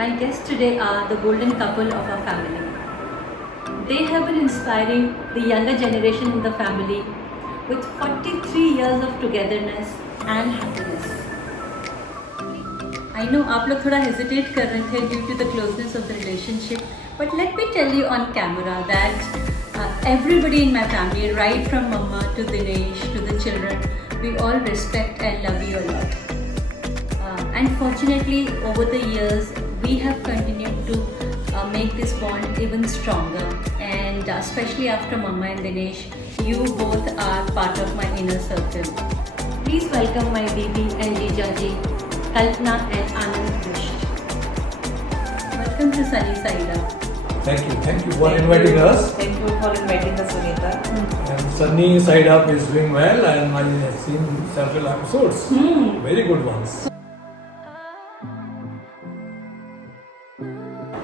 My guests today are the golden couple of our family. They have been inspiring the younger generation in the family with 43 years of togetherness and happiness. I know आप लोग थोड़ा hesitate कर रहे थे due to the closeness of the relationship, but let me tell you on camera that everybody in my family, right from Mama to Dinesh to the children, we all respect and love you a lot. And fortunately, over the years, we have continued to make this bond even stronger. And especially after Mama and Dinesh, you both are part of my inner circle. Please welcome my Didi and jijaji, Kalpana and Anand. Welcome to Sunny Side Up. Thank you for inviting us. Thank you for inviting us, Sunita. And Sunny Side Up is doing well, and I have seen several episodes. Very good ones.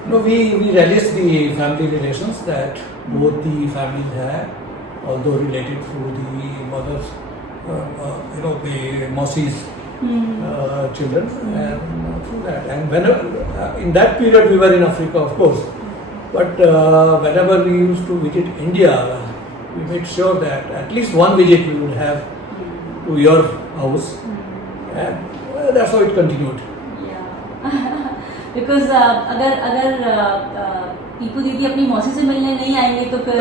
No, we relish the family relations that both the families have, although related through the mother's, the Mausi's children, and through that. And whenever in that period we were in Africa, of course, but whenever we used to visit India, we made sure that at least one visit we would have to your house, and that's how it continued. Yeah. Because अगर टीपू दीदी अपनी मौसी से मिलने नहीं आएंगे तो फिर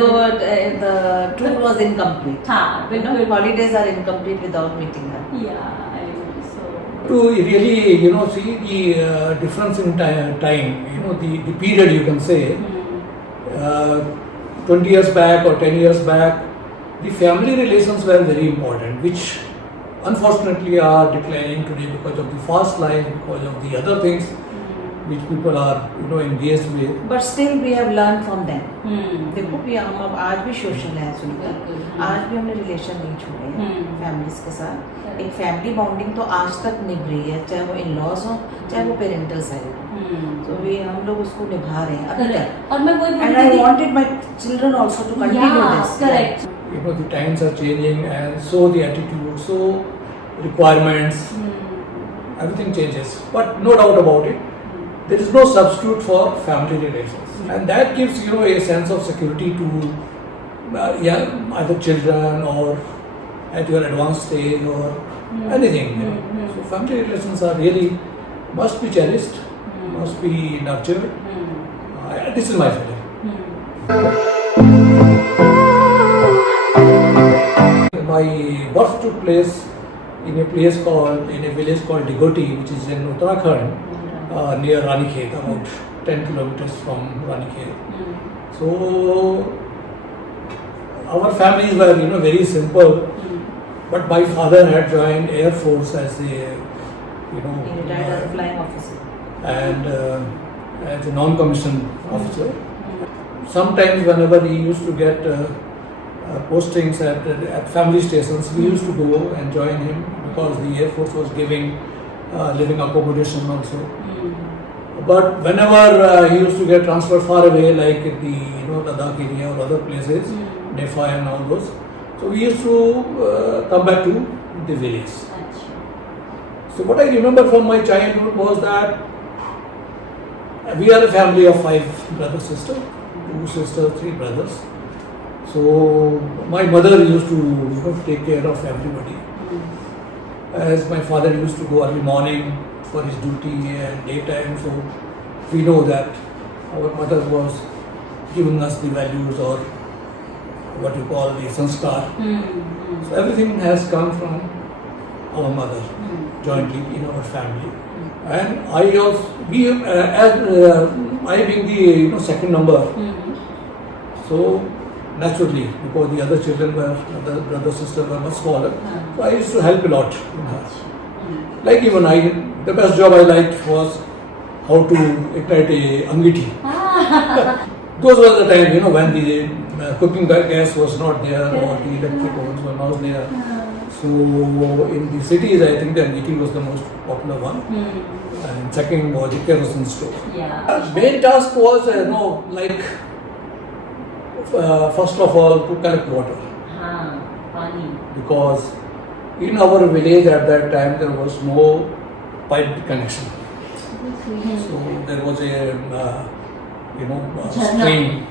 the tour was incomplete. हाँ, बिल्कुल. Holidays are incomplete without meeting her. Yeah, I know. So To really, see the difference in time, the period you can say, 20 years back or 10 years back, the family relations were very important, which unfortunately are declining today because of the fast life, because of the other things which people are engaged with. But still we have learned from them. देखो भी हम अब आज भी social हैं सुनीता, आज भी हमने रिलेशन नहीं छोड़े हैं फैमिलीज के साथ. एक फैमिली बॉन्डिंग तो आज तक निभ रही है, चाहे वो इन लॉज हो चाहे वो पेरेंटल साइड हो. तो वे हम लोग उसको निभा रहे हैं अभी तक. और मैं वही And I wanted my children also to continue this. Correct. The times are changing, and so the attitude, so requirements, everything changes. But no doubt about it, there is no substitute for family relations, and that gives a sense of security to either children or at your advanced stage or anything. So family relations are really must be cherished, must be nurtured. This is my feeling. My birth took place in a village called Didi, which is in Uttarakhand. Near Ranikhet, about 10 kilometers from Ranikhet. So our families were, very simple. But my father had joined Air Force as a, He retired as a flying officer. And as a non-commissioned officer. Sometimes whenever he used to get postings at family stations, we used to go and join him because the Air Force was giving living accommodation also. But whenever he used to get transferred far away, like the Ladakh area or other places, Nepal and all those, so we used to come back to the village. So what I remember from my childhood was that we are a family of 5 brothers, sisters, 2 sisters, 3 brothers. So my mother used to take care of everybody. As my father used to go early morning for his duty and daytime, so we know that our mother was giving us the values or what you call the sanskar. So everything has come from our mother jointly in our family. And I also, I being the second number, so naturally, because the other children were, the brother sister were much smaller, so I used to help a lot in her. Like even the best job I liked was how to ignite a angiti. Those were the time, when the cooking gas was not there or the electric ovens were not there. So in the cities, I think the angiti was the most popular one. And second was the kerosene stove. Main task was, first of all, to collect water. Because in our village at that time there was no pipe connection. So there was a Jharna. stream,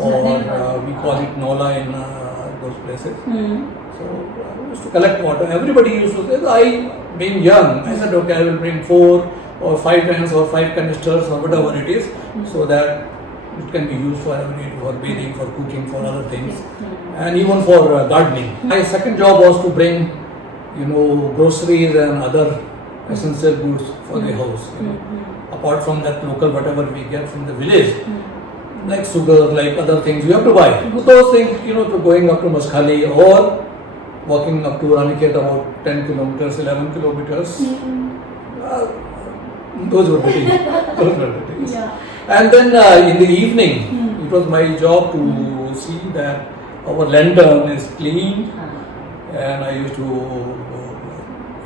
or झरने we call it Nola in those places. So I used to collect water. Everybody used to say, being young, I said, okay, I will bring 4 or 5 cans or 5 canisters or whatever it is, so that it can be used for everyday, for bathing, for cooking, for other things, and even for gardening. My second job was to bring, groceries and other essential goods for the house. Apart from that local, whatever we get from the village, like sugar, like other things, you have to buy. Those things, to going up to Maskhali or walking up to Ranikhet about 10 kilometers, 11 kilometers. Those were the days. Yeah. And then in the evening, it was my job to see that our lantern is clean, and I used to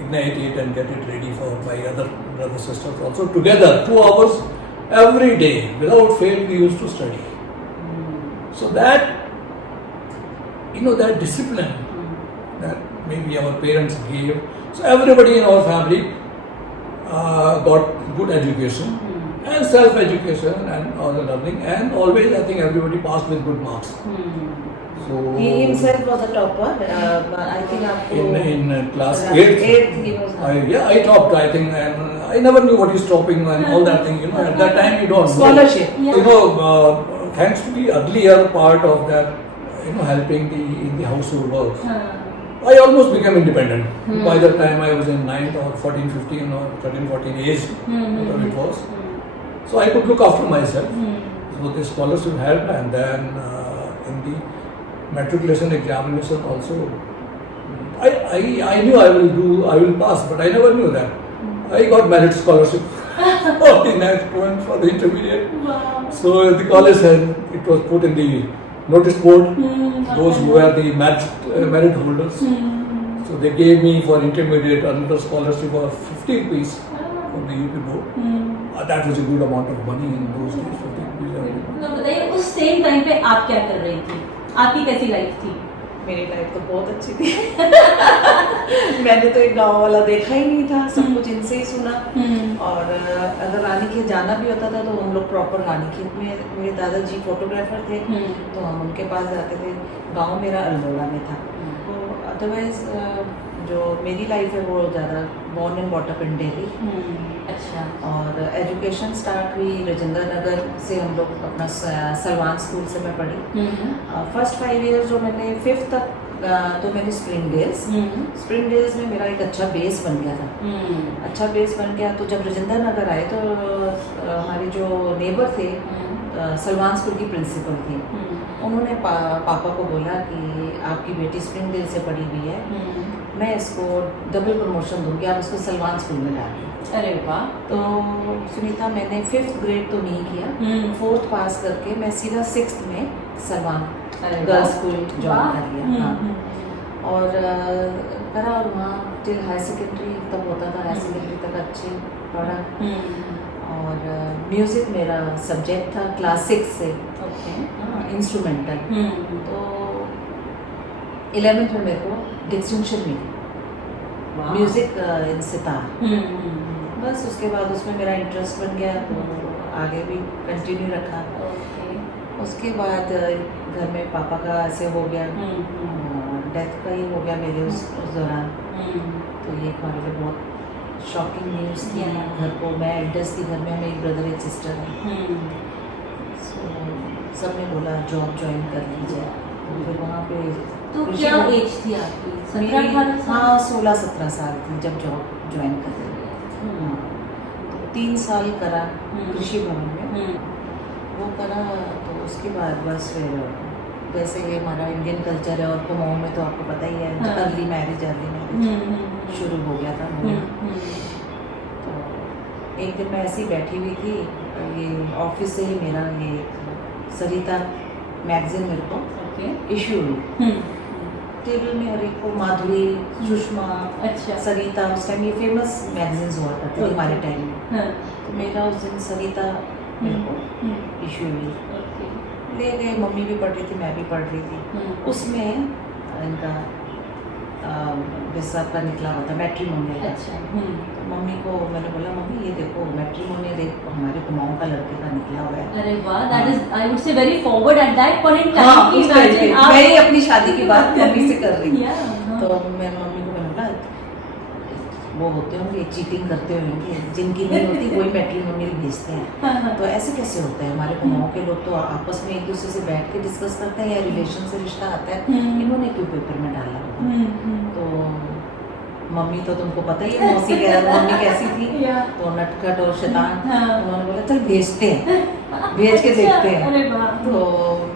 ignite it and get it ready for my other brothers sisters also. Together, 2 hours every day, without fail, we used to study. So that, that discipline that maybe our parents gave. So everybody in our family got good education and self-education and all the learning, and always I think everybody passed with good marks. So He himself was a topper. I think in class 8th, he was. I topped. I think, and I never knew what is topping and all that thing. At that time you don't know. Scholarship. Yeah. Thanks to the earlier part of that, helping in the household work, I almost became independent. By the time I was in 9th or 14, 15 or 13, 14 age, whatever it was. So I could look after myself. So the scholarship helped, and then in the matriculation examination also, I knew I will pass, but I never knew that. I got merit scholarship for the next one for the intermediate. Wow. So the college it was put in the notice board, those who were the merit holders. So they gave me for intermediate another scholarship of 50 rupees from the UP board. That was a good amount of money in those days. 50 rupees. तो बताइए उस same time पे आप क्या कर रही थी? आपकी कैसी लाइफ थी? मेरी लाइफ तो बहुत अच्छी थी। मैंने तो एक गांव वाला देखा ही नहीं था, सब कुछ इनसे ही सुना। और अगर रानीखेत जाना भी होता था तो हम लोग प्रॉपर रानीखेत में, मेरे दादाजी फोटोग्राफर थे, तो हम उनके पास जाते थे। गांव मेरा अल्मोड़ा में था। तो अदरवाइज जो मेरी लाइफ है वो ज़्यादा born and brought up in Delhi. अच्छा। और एजुकेशन स्टार्ट हुई राजेंद्र नगर से, हम लोग अपना सलमान स्कूल से मैं पढ़ी। फर्स्ट 5 इयर्स जो मैंने 5th तक तो मैंने स्प्रिंग डेज में मेरा एक अच्छा बेस बन गया था। अच्छा बेस बन गया तो जब राजेंद्र नगर आए तो हमारे जो नेबर थे, सलमान स्कूल की प्रिंसिपल थी, उन्होंने पापा को बोला कि आपकी बेटी स्प्रिंग डेल से पढ़ी हुई है, मैं इसको डबल प्रमोशन दूंगी, आप इसको सलमान स्कूल में डालिए। अरे वाह। तो सुनीता मैंने 5th ग्रेड तो नहीं किया, 4th पास करके मैं सीधा 6th में सलमान गर्ल्स स्कूल ज्वाइन कर लिया। और करा, और वहाँ टिल हायर सेकेंडरी तब होता था, हायर सेकेंडरी तक अच्छी पढ़ा। और म्यूज़िक मेरा सब्जेक्ट था क्लास 6 से, इंस्ट्रूमेंटल। तो 11th में मेरे को डिस्टिंक्शन मिली, म्यूज़िक इन सितार। बस उसके बाद उसमें मेरा इंटरेस्ट बन गया, तो आगे भी कंटिन्यू रखा। उसके बाद घर में पापा का ऐसे हो गया, डेथ का ही हो गया मेरे उस दौरान। तो ये हमारे लिए बहुत शॉकिंग न्यूज़ थी। घर को, मैं एल्डेस्ट थी घर में, हमें एक ब्रदर एक सिस्टर है। सो सब ने बोला जॉब ज्वाइन कर लीजिए। तो फिर वहाँ पे तो क्या एज थी आपकी? 17-18 साल? हाँ, 16-17 साल थी जब जॉब ज्वाइन कर रही। तो 3 साल करा कृषि भवन में, वो करा। तो उसके बाद बस फिर वैसे ये हमारा इंडियन कल्चर है, और कुमाऊँ में तो आपको पता ही है, अर्ली मैरिज शुरू हो गया था। तो एक दिन मैं ऐसी बैठी हुई थी, ये ऑफिस से ही मेरा ये सरिता मैगजीन मेरे को इशू हुई। टेबल में हर एक को माधुरी, सुषमा, अच्छा, सरिता, उस टाइम ये फेमस मैगजीन्स हुआ करते थे हमारे टाइम में। तो मेरा उस दिन सरिता मेरे को इशू हुई, ले गए। मम्मी भी पढ़ रही थी, मैं भी पढ़ रही थी। उसमें इनका जैसा आपका निकला हुआ था मैट्रिमोनियल का। अच्छा। तो मम्मी को मैंने बोला मम्मी ये देखो मैट्रिमोनियल एक हमारे कुमाऊं का लड़के का निकला हुआ है। अरे वाह, that is I would say very forward at that point in time. हाँ, उस टाइम पे मैं ही अपनी शादी की बात मम्मी से कर रही हूँ। Yeah, तो मैं मम्मी को मैंने बोला वो होते होंगे चीटिंग करते होंगे, जिनकी नहीं होती वही मैट्रिमोनियल भेजते हैं। तो ऐसे कैसे होता है? हमारे कुमाऊं के लोग तो आपस में एक दूसरे से बैठ के डिस्कस करते हैं या रिलेशन से रिश्ता आता है, इन्होंने क्यों पेपर में डाला होगा? तो मम्मी तो तुमको पता ही है मम्मी कैसी थी, तो नटखट और शैतान। उन्होंने बोला चल भेजते हैं, भेज के देखते हैं। तो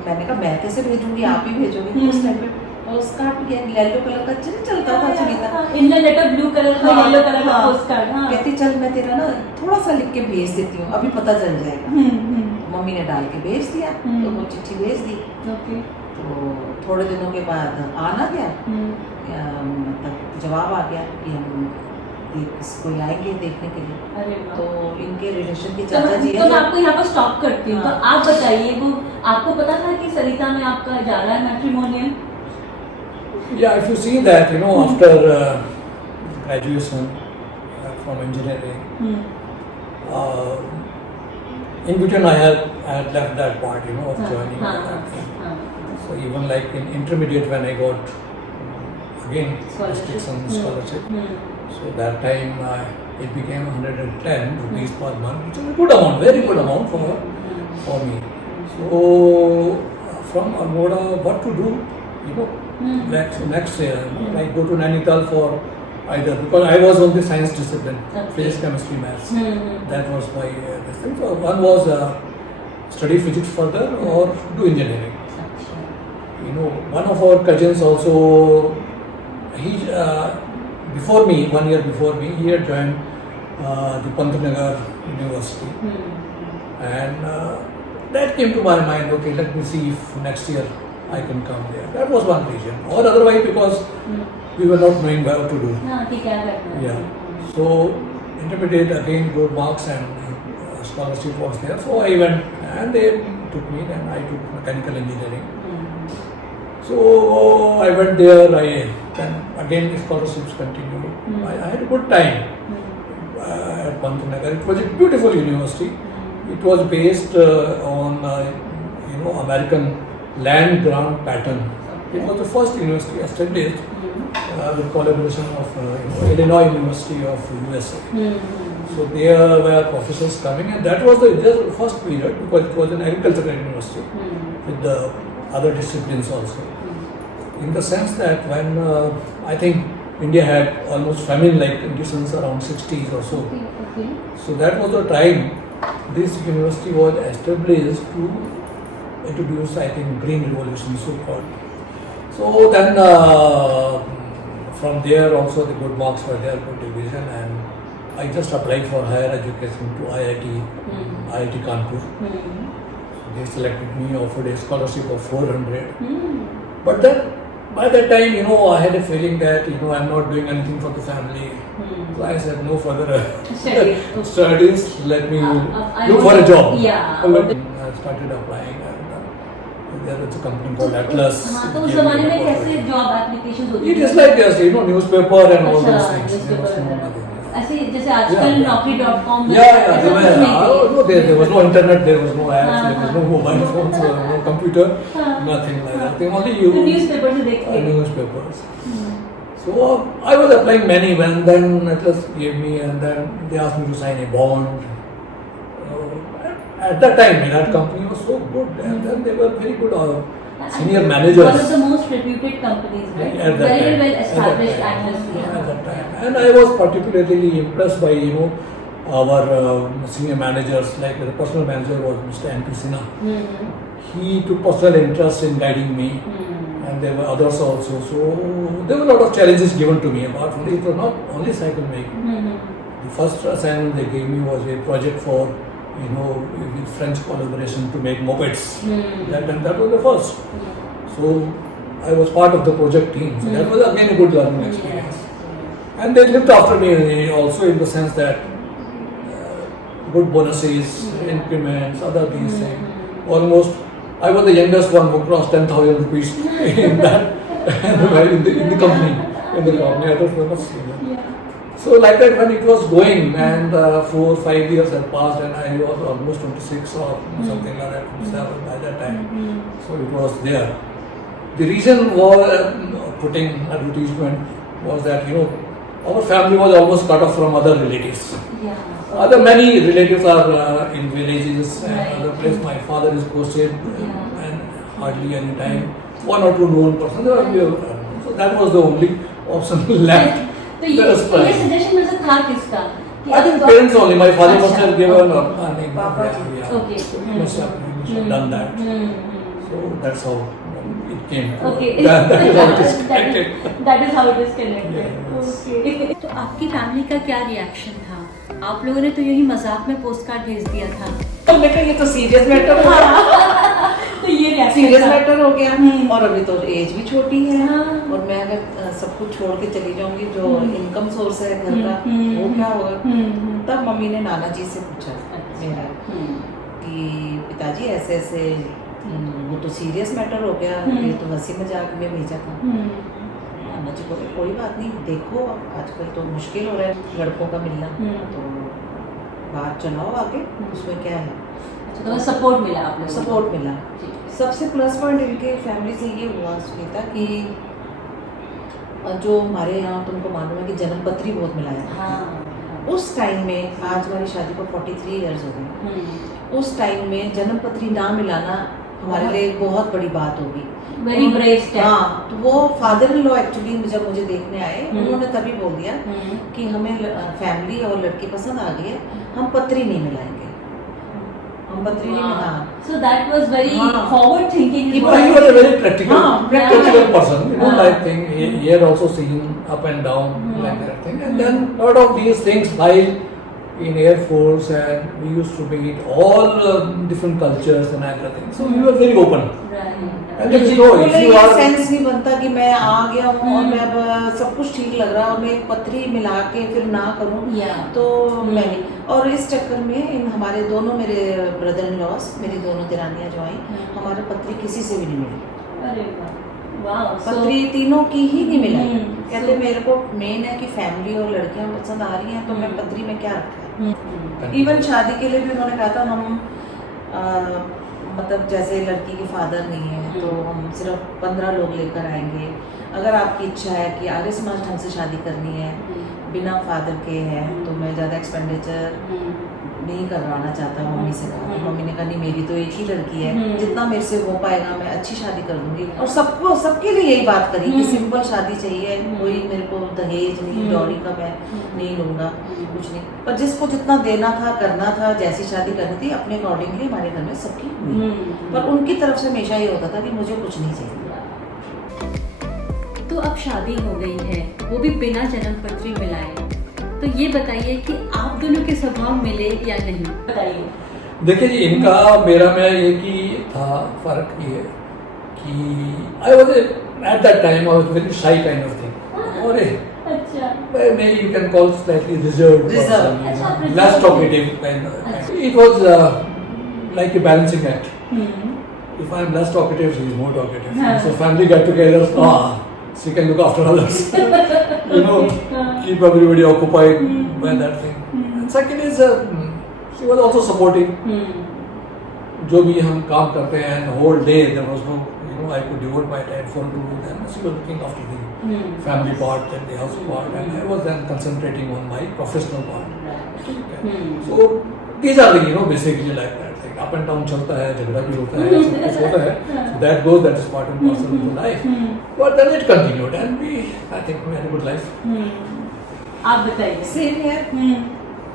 मैंने कहा मैं कैसे भेजूंगी, आप ही भेजोगे। उस टाइम पे पोस्ट कार्ड येलो कलर का चलता था सुनीता, इन लेटर ब्लू कलर का येलो कलर का पोस्ट कार्ड। कहती चल मैं तेरा ना थोड़ा सा लिख के भेज देती हूँ, अभी पता चल जाएगा। मम्मी ने डाल के भेज दिया, तो वो चिट्ठी भेज दी। तो थोड़े दिनों के बाद आना गया, मतलब जवाब आ गया कि हम कोई आएंगे देखने के लिए। तो इनके रिलेशन के चाचा जी तो मैं आपको यहाँ पर स्टॉप करती हूँ। तो आप बताइए, वो आपको पता था कि सरिता में आपका जा रहा है matrimonial? Yeah, if you see that, after graduation from engineering, in between I had left that part, of joining that thing. So even like in intermediate when I got again restriction scholarship, so that time it became 110 rupees per month, which is a good amount, very good amount for me. So from Almora, what to do, next year, I go to Nainital for either, because I was on the science discipline, physics, chemistry, maths. That was my this thing. So one was study physics further or do engineering. One of our cousins also, he before me, 1 year before me, he had joined the Pant Nagar University, and that came to my mind. Okay, let me see if next year I can come there. That was one reason. Or otherwise because we were not knowing what to do. Yeah. So intermediate again, good marks and scholarship was there. So I went and they took me, and I took mechanical engineering. So I went there. Then again scholarships continued. I had a good time at Pant Nagar. It was a beautiful university. It was based on American land grant pattern. It was the first university established with collaboration of Illinois University of USA. So there were professors coming, and that was the first period, because it was an agricultural university with the other disciplines also. In the sense that when I think India had almost famine-like conditions around 60s or so. So that was the time this university was established to introduce, I think, green revolution, so-called. So then from there also the good marks were there, good division, and I just applied for higher education to IIT Kanpur. They selected me, offered a scholarship of 400. But then by that time, I had a feeling that, I'm not doing anything for the family. So I said, no further studies, let me look for a job. I started applying, and there was a company called Atlas. तो उस ज़माने में कैसे job applications होती थी? It is like this, newspaper and all those things. ऐसे जैसे आजकल naukri.com में there was no internet, there was no apps, there was no mobile phones, no computer, nothing like that. They only used newspapers से देख के newspapers. So I was applying many, and then Atlas gave me, and then they asked me to sign a bond. At that time, that company was so good, and then they were very good senior managers. One of the most reputed companies, right? At that Very time, well established at Atlas. that time. And I was particularly impressed by our senior managers. Like the personal manager was Mr. N.P. Sinha. He took personal interest in guiding me, and there were others also. So there were a lot of challenges given to me. Apart from it was not only cycle making. The first assignment they gave me was a project for with French collaboration to make mopeds. That was the first. So I was part of the project team. So that was again a good learning experience. And they looked after me also in the sense that good bonuses, increments, other these things. Almost, I was the youngest one who crossed 10,000 rupees in that in the company. in the company. I was very much senior. So like that, when it was going, and 4-5 years had passed, and I was almost 26 or something like that, 27 by that time. So it was there. The reason for putting advertisement was that, you know, our family was almost cut off from other relatives. Many relatives are in villages and other places. My father is posted, and hardly any time. 1 or 2 known persons. So that was the only option left. तो ये suggestion में से था किसका? I think parents only. My father must have given a name. Okay. Must have done that. So that's how it came. Okay. That is how it is connected. That is how it is connected. Yes. Okay. तो आपकी family का क्या reaction था? आप लोगों ने तो यही मजाक में पोस्ट कार्ड भेज दिया था। तो मैं कहा ये तो सीरियस मैटर हो गया। तो ये रिएक्शन सीरियस मैटर हो गया, और अभी तो एज भी छोटी है, और मैं अगर सब कुछ छोड़ के चली जाऊंगी, जो इनकम सोर्स है घर का, वो क्या होगा। तब मम्मी ने नाना जी से पूछा मेरा कि पिताजी ऐसे ऐसे, वो तो सीरियस मैटर हो गया, ये तो हंसी मजाक में भेजा था। नाना जी बोले कोई बात नहीं, देखो आजकल तो मुश्किल हो रहा है लड़कों का मिलना, तो बात चलाओ आगे, उसमें क्या है। तो सपोर्ट मिला, आप लोगों को सपोर्ट मिला। सबसे प्लस पॉइंट इनके फैमिली से ये हुआ सुनीता कि जो हमारे यहाँ तुमको मालूम है कि जन्म पत्री बहुत मिलाया था। उस टाइम में, आज हमारी शादी को 43 इयर्स हो गए, उस टाइम में जन्म पत्री ना मिलाना हमारे लिए बहुत बड़ी बात होगी। Very brave step. हाँ, तो वो फादर इन लॉ एक्चुअली जब मुझे देखने आए, उन्होंने तभी बोल दिया कि हमें फैमिली और लड़की पसंद आ गई है, हम पत्री नहीं मिलाएंगे, हम पत्री नहीं मिला। So that was very forward thinking. He was a very practical person. You know, like thing. He had also seen up and down like that thing, and then a lot of these things while in Air Force, and we used to meet all different cultures and everything. So we were very open. And if you are sense नहीं बनता कि मैं आ गया हूँ और मैं अब सब कुछ ठीक लग रहा है और मैं एक पत्री मिला के फिर ना करूँ, तो मैं नहीं। और इस चक्कर में इन हमारे दोनों, मेरे ब्रदर इन लॉस, मेरी दोनों दिरानियाँ जो आई, हमारे पत्री किसी से भी नहीं मिली। अरे वाह, पत्री तीनों की ही नहीं मिली। कहते मेरे को मेन है कि फैमिली और लड़कियाँ पसंद आ रही हैं, तो मैं पत्री में क्या रखा है। इवन शादी के लिए भी उन्होंने कहा था हम मतलब जैसे लड़की के फादर नहीं है तो हम सिर्फ 15 लोग लेकर आएंगे, अगर आपकी इच्छा है कि आर्य समाज ढंग से शादी करनी है बिना फादर के है, तो मैं ज़्यादा एक्सपेंडिचर नहीं करवाना चाहता। मम्मी से कहा, मम्मी ने कहा नहीं, मेरी तो एक ही लड़की है, जितना मेरे से हो पाएगा मैं अच्छी शादी कर दूंगी। और सबको, सबके लिए यही बात करी कि सिंपल शादी चाहिए, कोई मेरे को दहेज नहीं, डॉरी का मैं नहीं लूँगा, कुछ नहीं। पर जिसको जितना देना था, करना था, जैसी शादी करनी थी, अपने अकॉर्डिंगली हमारे घर में सबकी हुई। पर उनकी तरफ से हमेशा ये होता था कि मुझे कुछ नहीं चाहिए। तो अब शादी हो गई है, वो भी बिना जन्म पत्री मिलाए, तो ये बताइए कि आप दोनों के स्वभाव मिले या नहीं, बताइए। देखिए जी, इनका मेरा में एक ही था फर्क ये कि I was at that time I was very shy kind of thing, और अच्छा, maybe you can call slightly reserved person, less talkative kind of. It was like a balancing act. If I am less talkative, she is more talkative. So family get together, she can look after others. You know, keep everybody occupied by that thing. And second is, she was also supportive. जो भी हम काम करते हैं, whole day there was no, you know, I could devote my time for doing them. She was looking after the family part and the house part, and I was then concentrating on my professional part. So these are the, you know, basically like that thing. Up and down चलता है, झगड़ा भी होता है, सब कुछ होता है. So that goes, that is part and parcel of the life. But then it continued, and we, I think, we had a good life. आप बताइए। Same here.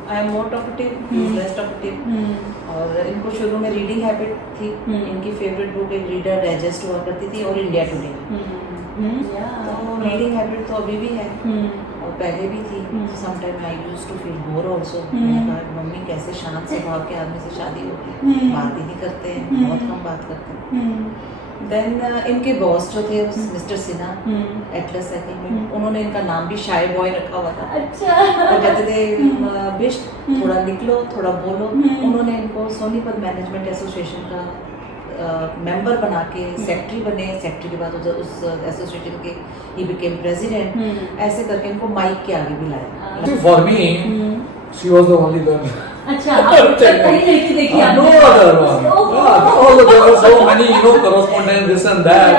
I am more talkative, less talkative. और इनको शुरू में reading habit थी, इनकी favourite book एक reader digest हुआ करती थी, और इंडिया टुडे। तो रीडिंग हैबिट तो अभी भी है और पहले भी थी। Sometime I used to feel bore also. Mummy कैसे शांत स्वभाव के आदमी से शादी हो गई, बात ही नहीं करते हैं, बहुत कम बात करते हैं। देन इनके बॉस जो थे मिस्टर सिन्हा एटलस साइकिल में, उन्होंने इनका नाम भी शाय बॉय रखा हुआ था। अच्छा, तो कहते थे बिष्ट थोड़ा निकलो, थोड़ा बोलो। उन्होंने इनको सोनीपत मैनेजमेंट एसोसिएशन का मेंबर बना के सेक्रेटरी बने, सेक्रेटरी के बाद उस एसोसिएशन के ही बिकेम प्रेसिडेंट, ऐसे करके इनको माइक के आगे भी लाया। For me she was the only girl. अच्छा, आप कहीं लड़की देखी आपने? No other one. All there were so many, correspondence, this and that,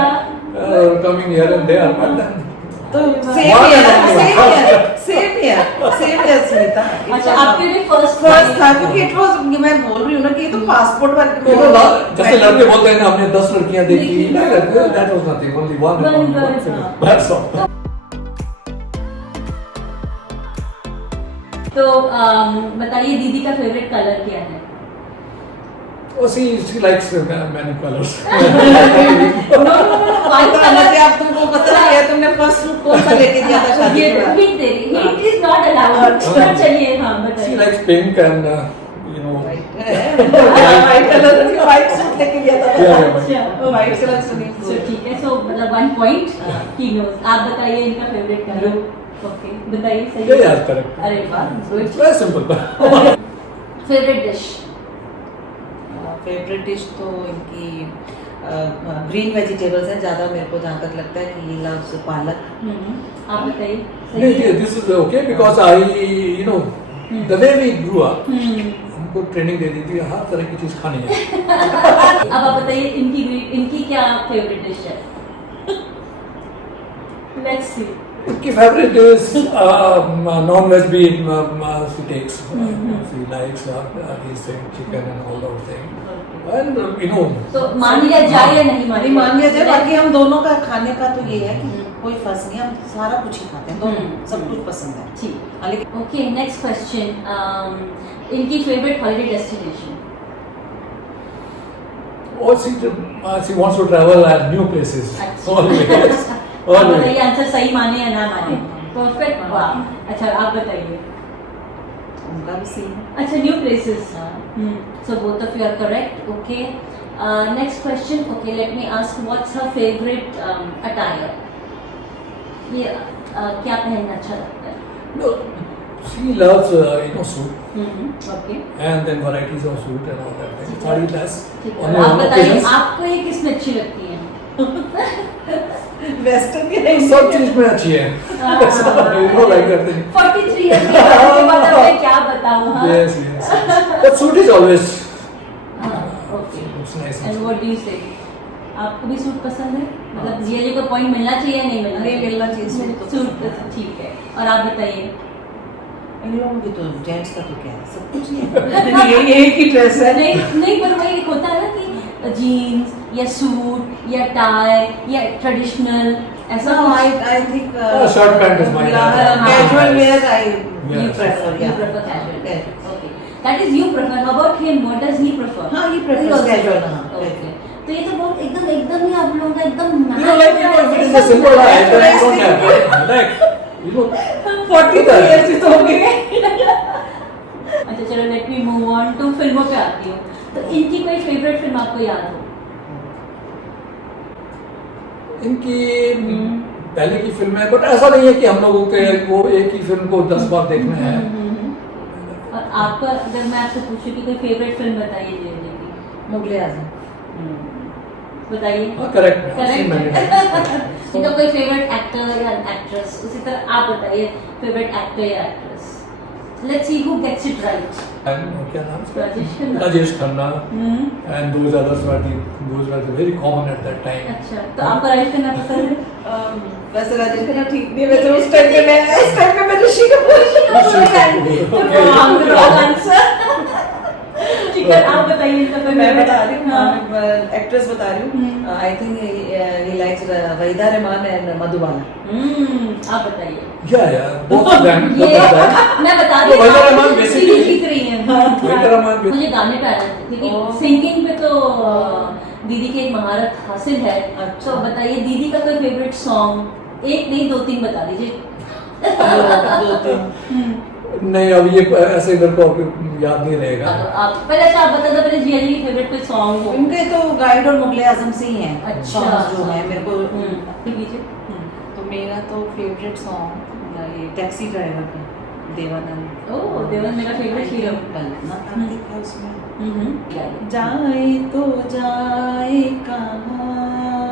coming here and there. But then, तो सेम हियर सुनीता। अच्छा, आपके लिए फर्स्ट था क्योंकि इट वाज, मैं बोल रही हूँ ना कि ये तो पासपोर्ट वाले जैसे लड़के बोलते हैं ना हमने 10 लड़कियां देखी, that was nothing, only one. That's all. तो बताइए दीदी का फेवरेट कलर क्या है? Oh, she likes many colors. No, white colour से आप तुमको पता है तुमने फर्स्ट सूट कौन सा लेके दिया था शादी ये में? हिंट दे रही, हिंट इज नॉट अलाउड। चलिए हाँ बताइए। She likes pink and white colour से व्हाइट सूट लेके दिया था। अच्छा, व्हाइट कलर सुनी। सो ठीक है, सो मतलब 1 पॉइंट ही नोस। आप बताइए इनका फेवरेट कलर। ओके, बताइए सही है। Yeah, correct. अरे वाह, It's very simple. Favourite dish? Favourite dish तो इनकी ग्रीन वेजिटेबल्स हैं ज़्यादा, मेरे को जहाँ तक लगता है कि ये लव्स पालक। आप बताइए सही नहीं, है? this is okay because the way we grew up, हमको ट्रेनिंग दे दी थी हर तरह की चीज खानी है। अब आप बताइए इनकी क्या फेवरेट डिश है? Let's see. इनकी फेवरेट डिश non-veg भी she takes. She likes these things, chicken and all those things. And तो मान लिया जाए या नहीं नहीं मान लिया जाए, बाकी हम दोनों का खाने का तो ये है कि कोई फर्क नहीं, हम सारा कुछ ही खाते हैं, दोनों सब कुछ पसंद है। ठीक, ओके नेक्स्ट क्वेश्चन। इनकी favourite holiday destination? she wants to travel at new places. Always. बताइए आंसर सही माने या ना माने? परफेक्ट, वाह। अच्छा आप बताइए। उनका भी सही है। अच्छा, new places. So both of you are correct. Okay, next question. Okay, let me ask what's her favourite attire? ये क्या पहनना अच्छा लगता है? No, she loves suit. Okay, And then varieties of suit and all that. Sari less. ठीक है। आप बताइए आपको ये किसमें अच्छी लगती है? वेस्टर्न के सब चीज में अच्छी है। Like that thing. 43 years के बाद मैं क्या बताऊं? हाँ? Yes. But suit is always. Okay, Looks nice. And what do you से? आपको भी सूट पसंद है? मतलब जीजाजी को पॉइंट मिलना चाहिए या नहीं मिलना? नहीं मिलना चाहिए, सूट ठीक है। और आप बताइए। इन लोगों की तो जेंट्स का तो क्या है, सब कुछ नहीं है। ये एक ही ड्रेस है। नहीं पर वही होता है ना कि जीन्स या सूट या टाई या ट्रेडिशनल ऐसा। I think shirt pant is my casual wear you prefer casual. Okay, that is you prefer. How about him? What does he prefer? हाँ, he prefers casual. Okay, तो ये तो बहुत एकदम ही आप लोगों का एकदम It is a simple life. I don't have like 43 years तो हो गए। अच्छा चलो, let me move on to फिल्मों पे आती हूँ। तो इनकी कोई फेवरेट फिल्म आपको याद हो? इनकी पहले की फिल्म है, बट ऐसा नहीं है कि हम लोगों के वो एक ही फिल्म को 10 बार देखना है। और आपका अगर मैं आपसे पूछूं कि कोई फेवरेट फिल्म बताइए जीजाजी की? मुगले आजम। बताइए। करेक्ट। इनका कोई फेवरेट एक्टर या एक्ट्रेस? उसी तरह आप बताइए फेवरेट एक्टर या actress. Let's see who gets it right. क्या नाम है? Rajesh Khanna. Rajesh Khanna. And those others were very common at that time. अच्छा, तो आपको राजेश खन्ना पसंद है? वैसे राजेश खन्ना ठीक नहीं, वैसे उस टाइम पे मैं ऋषि कपूर ठीक है, आप बताइए इनका कोई। मैं बता रही हूँ, एक्ट्रेस बता रही हूँ। I think he likes Waheeda Rehman and Madhubala. आप बताइए। both of them. मैं बता रही हूँ, वहीदा रहमान basically सीख रही हैं। वहीदा रहमान मुझे गाने पे आ रहे थे क्योंकि सिंगिंग पे तो दीदी की एक महारत हासिल है। तो बताइए दीदी का कोई फेवरेट सॉन्ग? एक नहीं 2-3 बता दीजिए। 2-3 नहीं, अब ये ऐसे मेरे को याद नहीं रहेगा। आप पहले आप बता दो, पहले जीजाजी की फेवरेट कोई सॉन्ग हो? उनके तो गाइड और मुगले आजम से ही हैं। अच्छा, जो है मेरे को लीजिए। तो मेरा तो फेवरेट सॉन्ग ये टैक्सी ड्राइवर का देवानंद। ओह, देवानंद मेरा फेवरेट हीरो। कल्पना का देखा उसमें। जाए जाए तो जाए कहाँ,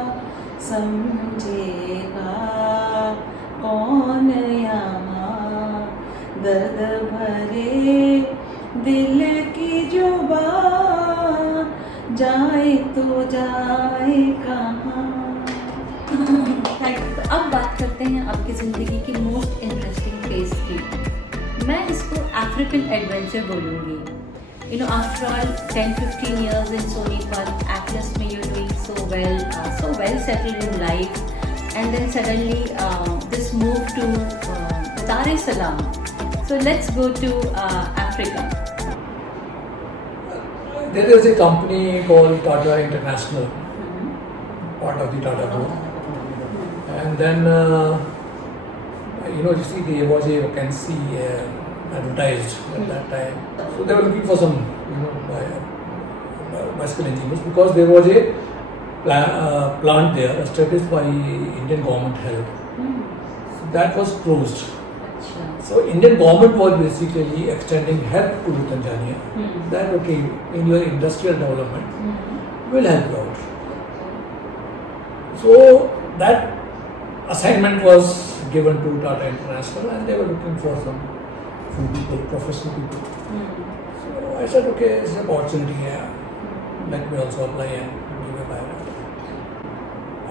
समझेगा कौन यहाँ, दर्द भरे दिल की जो बात, जाए तो जाए कहाँ। तो अब बात करते हैं आपकी ज़िंदगी की मोस्ट इंटरेस्टिंग फेज की। मैं इसको अफ्रीकन एडवेंचर बोलूँगी। You know, after all 10-15 years in Sonipat, at least me you're doing so well settled in life, and then suddenly this move to Dar es Salaam. So let's go to Africa. There is a company called Tata International, part of the Tata Group. And then, you see, there was a vacancy advertised at that time. So they were looking for some, bicycle engineers, because there was a plant there established by Indian government help. So that was closed. So Indian government was basically extending help to Tanzania. That okay, in your industrial development, we'll help you out. So that assignment was given to Tata International, and they were looking for some few people, professional people. So I said, okay, it's an opportunity here. Let me also apply and give a biodata.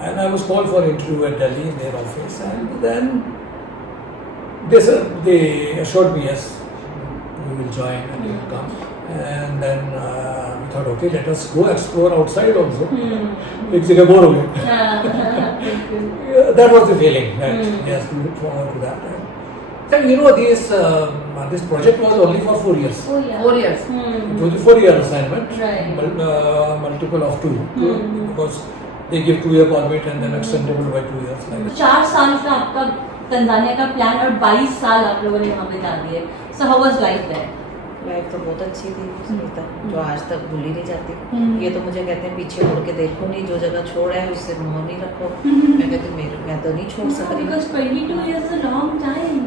And I was called for interview at Delhi in their office, and then they assured me, yes, you will join and you will come. And then we thought, okay, let us go explore outside also. एक जगह bore हो गए. That was the feeling that yes, we look forward to that. And this project was only for 4 years. 4 years. It was a 4-year assignment, Right. multiple of 2, because they give 2-year permit and then extendable by 2 years. Like that. 4 साल का आपका Tanzania का plan और 22 साल आप लोगों ने वहाँ बिता दिए. So how was life there? Life तो बहुत अच्छी थी सुनीता, जो आज तक भूली नहीं जाती. ये तो मुझे कहते हैं पीछे मुड़ के देखो नहीं, जो जगह छोड़ा है उससे मुँह नहीं रखो. मैं कहती मैं तो नहीं छोड़ सकती. Because 22 years is a long time.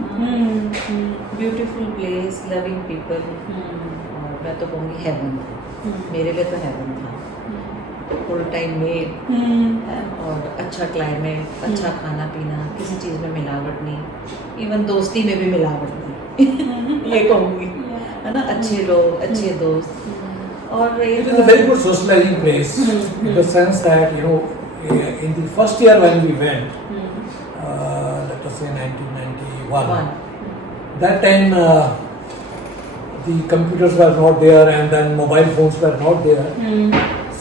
Beautiful place, loving people, और मैं तो कहूँगी हेवन. मेरे लिए तो हेवन था. फुल टाइम मेल और अच्छा क्लाइमेट, अच्छा खाना पीना, किसी चीज़ में मिलावट नहीं, इवन दोस्ती में भी मिलावट नहीं. ये कहूँगी, है ना. अच्छे लोग, अच्छे दोस्त. और it is a very good socializing place, in the sense that in the first year when we went, let us say 1991, that time the computers were not there and then mobile phones were not there.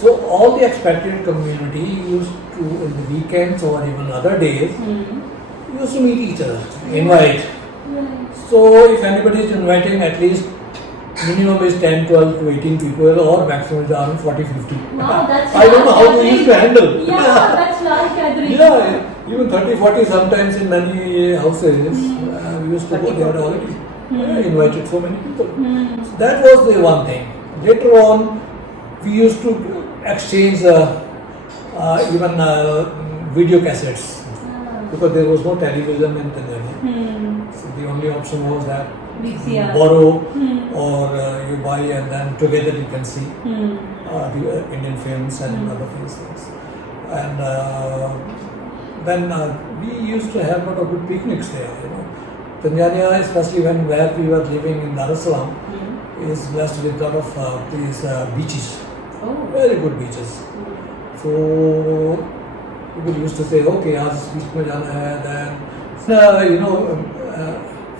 So all the expatriate community used to, in the weekends or even other days, used to meet each other, invite. So if anybody is inviting, at least minimum is 10, 12 to 18 people, or maximum is around 40, 50. Wow, that's I don't know how we used to handle. Yeah, that's large gathering. Yeah, even 30, 40 sometimes in many houses. We used to go there already. Invited so many people. So that was the one thing. Later on, we used to exchange even video cassettes, because there was no television in Tanzania. So the only option was that VCR. borrow or you buy, and then together you can see the Indian films and other things. And then we used to have a lot of good picnics there. Tanzania, especially where we were living in Dar es Salaam, is blessed with a lot of these beaches. Oh. Very good beaches. So people used to say, okay, aaj is beach mein jana hai. Then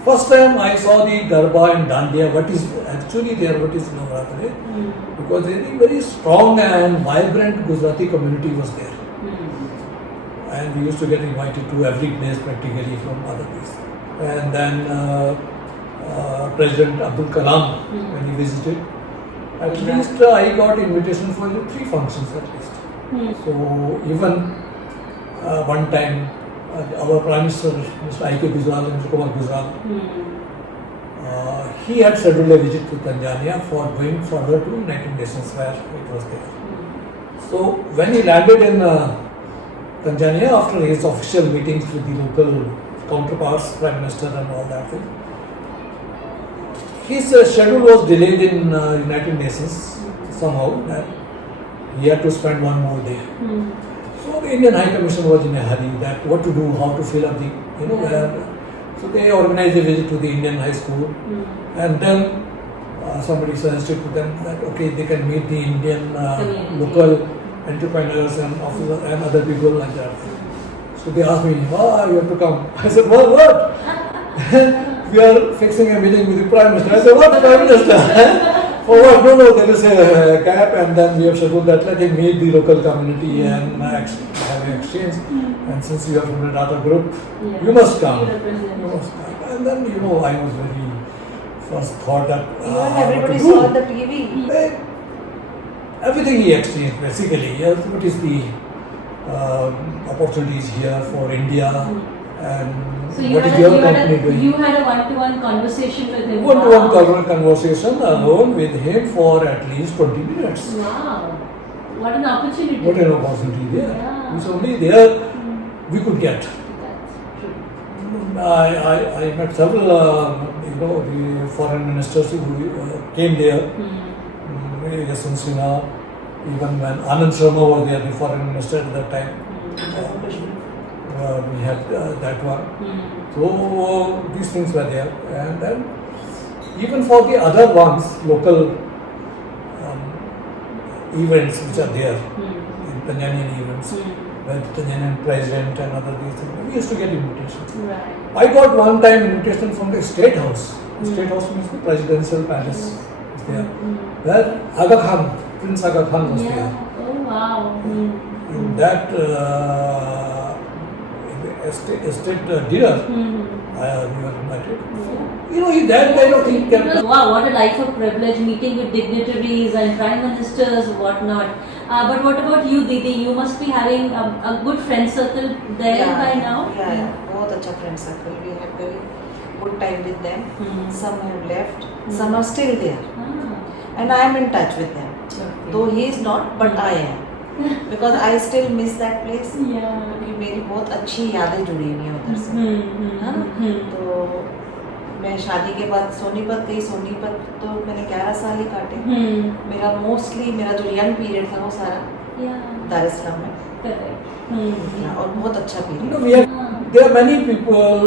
first time I saw the Garba and Dandiya, what is actually there, what is Navratri, because a very strong and vibrant Gujarati community was there. And we used to get invited to every place practically from other places. And then President Abdul Kalam, when he visited, at least I got invitation for 3 functions at least. So even one time our Prime Minister, Mr. I.K. Gujral, Mr. Kumar Gujral, he had scheduled a visit to Tanzania for going further to United Nations, where it was there. So when he landed in Tanzania, after his official meetings with the local counterparts, Prime Minister and all that thing, his schedule was delayed in United Nations somehow, that he had to spend one more day. So the Indian High Commission was in a hurry that what to do, how to fill up the, so they organized a visit to the Indian high school, and then somebody suggested to them that okay, they can meet the Indian local entrepreneurs and officers and other people like that. So they asked me, you have to come. I said, what? We are fixing a meeting with the Prime Minister. I said, what Prime Minister? For what? No, there is a cap, and then we have scheduled that let him meet the local community and have an exchange. And since you are from the Tata group, you must come. You must come. And then, I was very first thought that everybody saw the TV. Everything he exchanged basically. What is the opportunities here for India, and So what is your company doing? You had a one-to-one conversation with him. One-to-one conversation alone with him for at least 20 minutes. Wow, what an opportunity! What an opportunity there. Yeah. It's only there we could get. That's true. I met several, the foreign ministers who came there. Sinha, even when Anand was there, the foreign minister at that time, we had that one. So these things were there, and then even for the other ones, local events which are there, Tanzanian events, where the Tanzanian president and other these things, we used to get invitations. Right. I got one time invitation from the State House. The State House means the presidential palace is there. Where Aga Khan, Prince Aga Khan was there. Oh wow. In that estate dinner, we were invited. That kind of thing can. Wow, what a life of privilege, meeting with dignitaries and prime ministers, whatnot. But what about you, Didi? You must be having a good friend circle there by now. Yeah, बहुत अच्छा friend circle. We had very good time with them. Some have left, some are still there, and I am in touch with them. Okay. Though he is not, but I am. Because I still miss that place. क्योंकि मेरी बहुत अच्छी यादें जुड़ी हुई हैं उधर से, है ना? तो मैं शादी के बाद सोनीपत गई. सोनीपत तो मैंने 11 साल ही काटे. मेरा जो यंग पीरियड था वो सारा दार इस्लाम में. और बहुत अच्छा period. There are many people,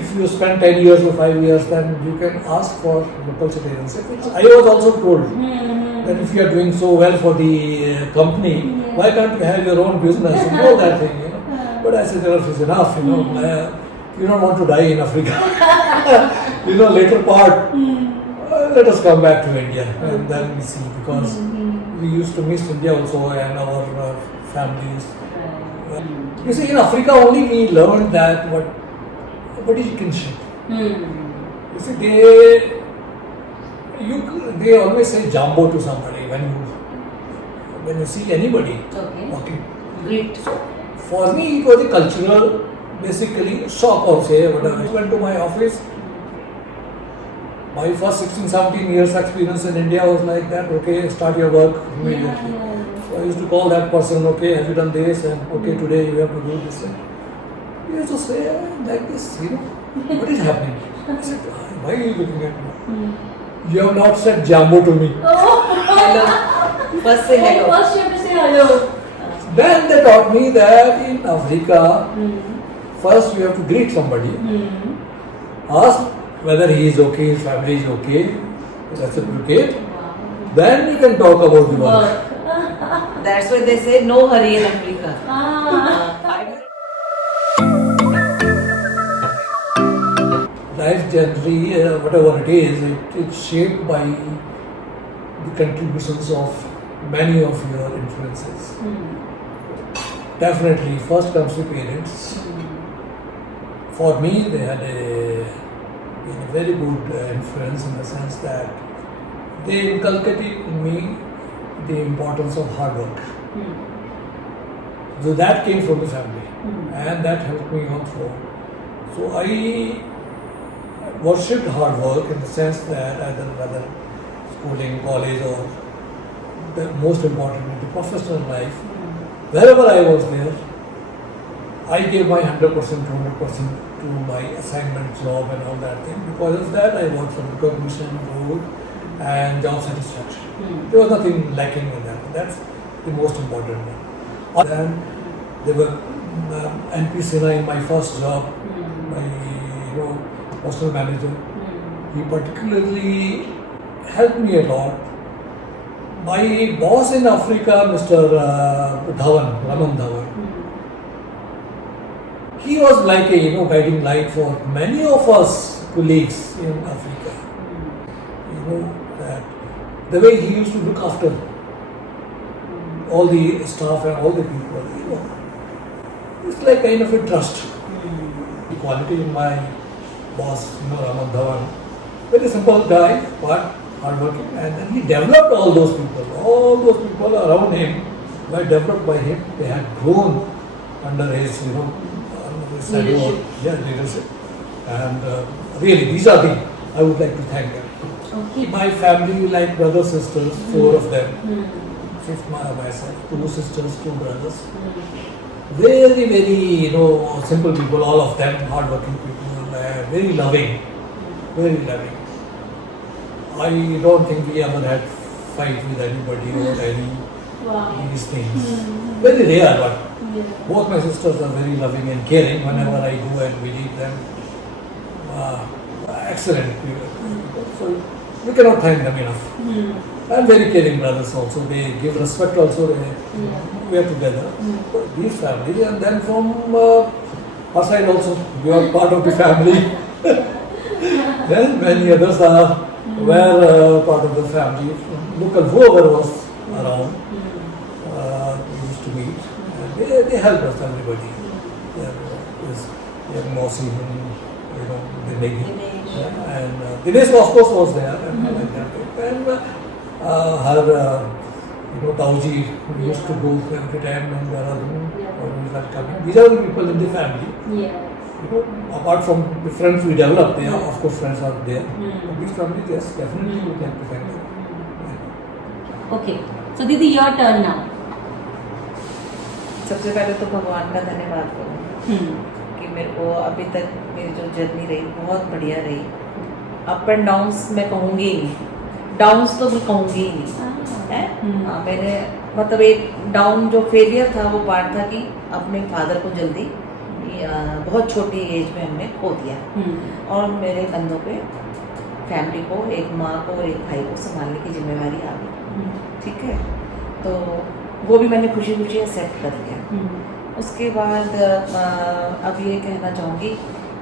if you spend 10 years or 5 years, then you can ask for local citizenship. I was also told that if you are doing so well for the company, why can't you have your own business and all that thing, But I said, enough is enough, you don't want to die in Africa. Later part, let us come back to India and then we see, because we used to miss India also and our families. You see, in Africa only we learned that what is kinship. You see, they always say jambo to somebody when you see anybody walking. Great. For me, it was a cultural, basically shock or say whatever. I went to my office. My first 16-17 years experience in India was like that. Okay, start your work immediately. So I used to call that person. Okay, have you done this? And okay, today you have to do this. He used to say like this. What is happening? I said, why are you looking at me? You have not said jambo to me. Hello. First say hello. First you have to say hello. Then they taught me that in Africa, first you have to greet somebody, ask whether he is okay, his family is okay, reciprocate. Then you can talk about the work. That's why they say no hurry in Africa. Life generally, whatever it is, it's shaped by the contributions of many of your influences. Definitely, first comes the parents. For me, they had a very good influence in the sense that they inculcated in me the importance of hard work. So that came from the family, and that helped me on through. So I worshipped hard work in the sense that either whether schooling, college, or the most importantly, the professional life, wherever I was there, I gave my 100% to 100%. to my assignment job and all that thing. Because of that, I want some recognition, role, and job satisfaction. There was nothing lacking in that. That's the most important one. Then there were NP Sinha in my first job, my hostel manager. He particularly helped me a lot. My boss in Africa, Mr. Raman Dhawan, he was like a guiding light for many of us colleagues in Africa. That the way he used to look after all the staff and all the people, it's like kind of a trust. The quality in my boss, Raman Dhawan, very simple guy, but hardworking, and then he developed all those people. All those people around him were developed by him. They had grown under his, leadership. And really, these are the I would like to thank them. Okay. My family, like brothers, sisters, 4 of them. 5th myself, 2 sisters, 2 brothers. Very, very, simple people. All of them hardworking people, very loving, very loving. I don't think we ever had fight with anybody or any these things. Very rare, but both my sisters are very loving and caring whenever I go and visit them. Excellent people. So we cannot thank them enough. And very caring brothers also. They give respect also. We are together. These families, and then from our side also, we are part of the family. Then many others were part of the family. Local whoever was around, we used to meet. And they helped us, everybody. Mosi, and Dinesh of course was there. And her Tauji used to go every time and always not coming. These are the people in the family. Apart from the friends we developed, there of course friends are there. These families, yes, definitely we can defend them. Okay, so Didi, your turn now. सबसे पहले तो भगवान का धन्यवाद करूँ कि मेरे को अभी तक मेरी जो जर्नी रही बहुत बढ़िया रही. अप एंड डाउन्स मैं कहूँगी ही नहीं, डाउन्स तो मैं कहूँगी ही नहीं है. मैंने मतलब एक डाउन जो फेलियर था वो पार्ट था कि अपने फादर को जल्दी बहुत छोटी एज में हमने खो दिया और मेरे कंधों पे फैमिली को, एक माँ को और एक भाई को संभालने की जिम्मेवारी आ गई. ठीक है, तो वो भी मैंने खुशी खुशी एक्सेप्ट कर लिया. उसके बाद अब ये कहना चाहूँगी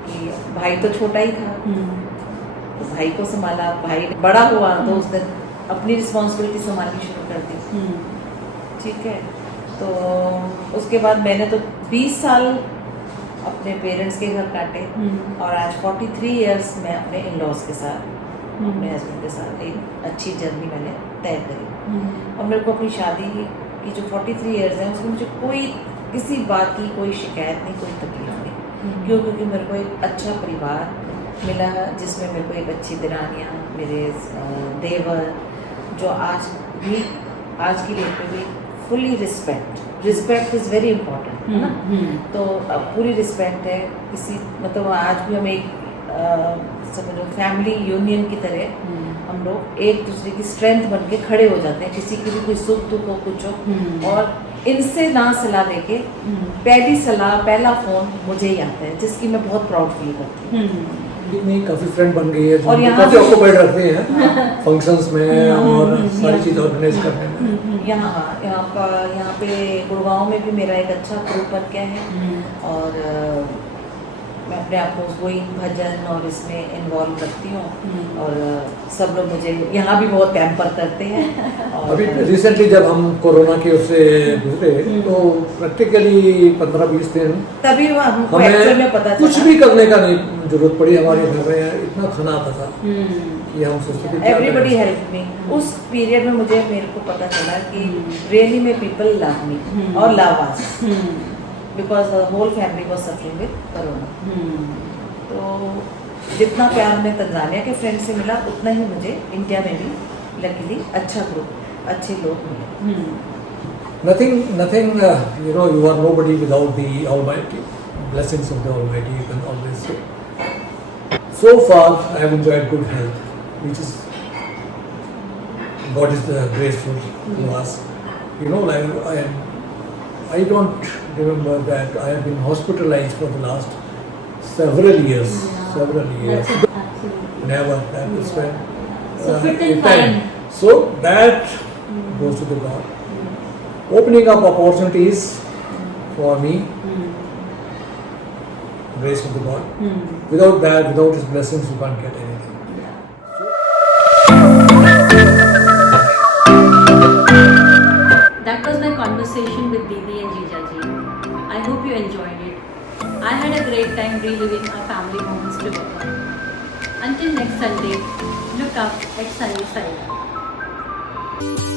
कि भाई तो छोटा ही था, तो भाई को संभाला. भाई बड़ा हुआ तो उस दिन अपनी रिस्पॉन्सिबिलिटी संभालनी शुरू कर दी. ठीक है, तो उसके बाद मैंने तो 20 साल अपने पेरेंट्स के घर काटे और आज 43 इयर्स मैं अपने इन-लॉज के साथ, अपने हस्बैंड के साथ एक अच्छी जर्नी मैंने तय करी. और मेरे को अपनी शादी की जो 43 इयर्स हैं उसमें मुझे कोई किसी बात की कोई शिकायत नहीं, कोई तकलीफ नहीं. क्यों? क्योंकि मेरे को एक अच्छा परिवार मिला जिसमें मेरे को एक अच्छी दिरानियाँ, मेरे देवर, जो आज की डेट पे भी fully respect is very important है ना. तो पूरी रिस्पेक्ट है. किसी मतलब आज भी हम एक समझो फैमिली यूनियन की तरह हम लोग एक दूसरे की स्ट्रेंथ बन के खड़े हो जाते हैं. किसी की भी कोई सुख दुख हो कुछ हो, और इनसे ना सलाह देके पहली सलाह, पहला फ़ोन मुझे ही आता है, जिसकी मैं बहुत प्राउड फील करती हूँ. नहीं, काफी फ्रेंड बन गई है और यहाँ काफी ऑक्यूपाइड रखते हैं फंक्शंस में और सारी चीज़ ऑर्गेनाइज करने में. यहाँ पे गुड़गांव में भी मेरा एक अच्छा ग्रुप बन गया है और मैं अपने आप को वही भजन और इसमें इन्वॉल्व रखती हूँ और सब लोग मुझे यहाँ भी बहुत पैम्पर करते हैं. और अभी रिसेंटली जब हम कोरोना के उससे गुजरे तो प्रैक्टिकली 15-20 दिन तभी हमको एक्चुअल में पता कुछ भी करने का नहीं जरूरत पड़ी. हमारे घर में इतना खाना आता था कि हम सोचते थे एवरीबडी हेल्प मी. उस पीरियड में मेरे को पता चला कि रियली में पीपल लव मी और love us, because the whole family was suffering with corona. तो जितना प्यार मैं तंजानिया के फ्रेंड से मिला उतना ही मुझे इंडिया में भी लकीली अच्छा ग्रुप, अच्छे लोग मिले. Nothing, you are nobody without the Almighty. blessings of the Almighty, you can always say. So far, I have enjoyed good health, which is God is graceful to us. You know, I don't remember that I have been hospitalized for the last several years. Several years. Absolutely. Never. That is when. So fit and in fine. time. So that goes to the God. Opening up opportunities for me. Grace of the God. Without that, without His blessings, you can't get anything. That was my conversation with Didi and Jijaji. I hope you enjoyed it. I had a great time reliving our family moments together. Until next Sunday, look up at sunny side up.